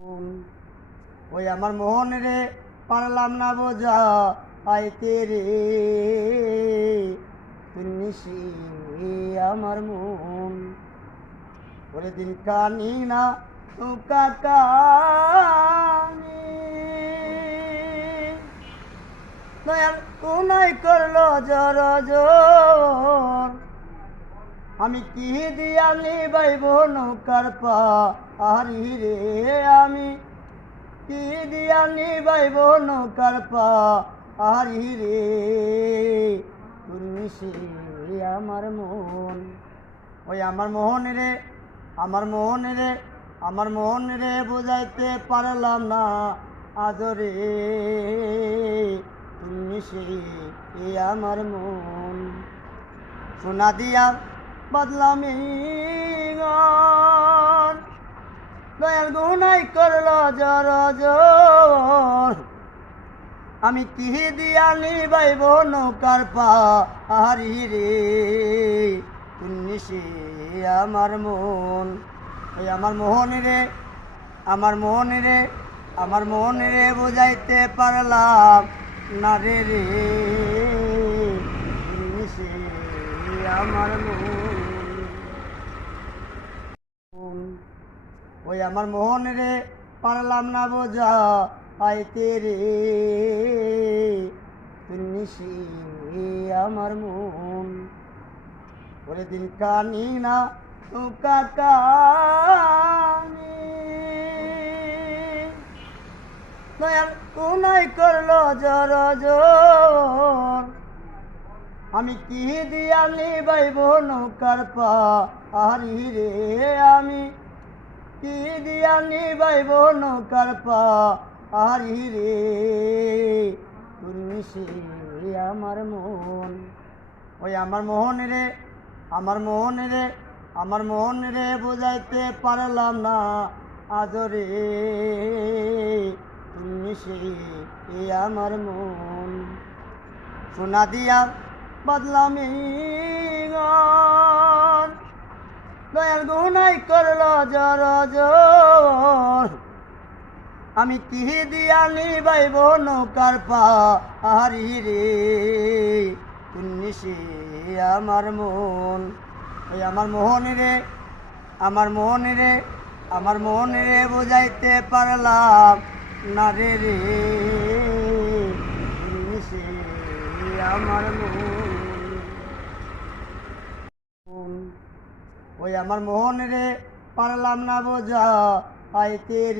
ওই আমার মোহন রে পারলাম না বোঝা আইতে রে? তুন্নিসি আমার মন। ওরে দিন কানি না উকা কানি দয়াল কোনাই করল জর জোর। আমি কি দিয়া নিবাইব নৌকার পা আরি রে আমি। কি দিয়া নিবাইব নৌকার পা আরি রে। তুমি সে আমার মন। ওই আমার মোহন রে, আমার মোহন রে, আমার মোহন রে বুঝাইতে পারলাম না আদরে তুমি সে আমার মন। সোনা দিয়া বদলামি দয়াল গুনাই করল জর জোর আমি কি দিয়া নিবাইব নৌকার পা হারি রে? উন্নিশে আমার মন। ওই আমার মোহন রে, আমার মোহন রে, আমার মোহন রে বুঝাইতে পারলাম না রে রে। আমার মন। ওই আমার মোহন রে, পারলাম না বোঝা আইতে রে। আমার মন, ওরে দিন কানি না তুকা কানি। দয়াল করল জর জোর? আমি কি দিয়া নিবাইব নৌকার পা আরি রে আমি? দিয়া নিবাইব নৌকার রে। তুমি আমার মন। ওই আমার মোহন রে, আমার মোহন রে, আমার মোহন রে বুঝাইতে পারলাম না আদরে তুমি সে আমার মন। সোনা দিয়া বদলামি গন দয়াল গুনাই করল জর আমি কি দিয়া নিবাইব নৌকার পা হারি রে। উন্নিশে আমার মন। ওই আমার মোহন রে, আমার মোহন রে, আমার মোহন রে বুঝাইতে পারলাম না রে রে। আমার মন। ওই আমার মোহন রে পারলাম না বোঝা আইতে রে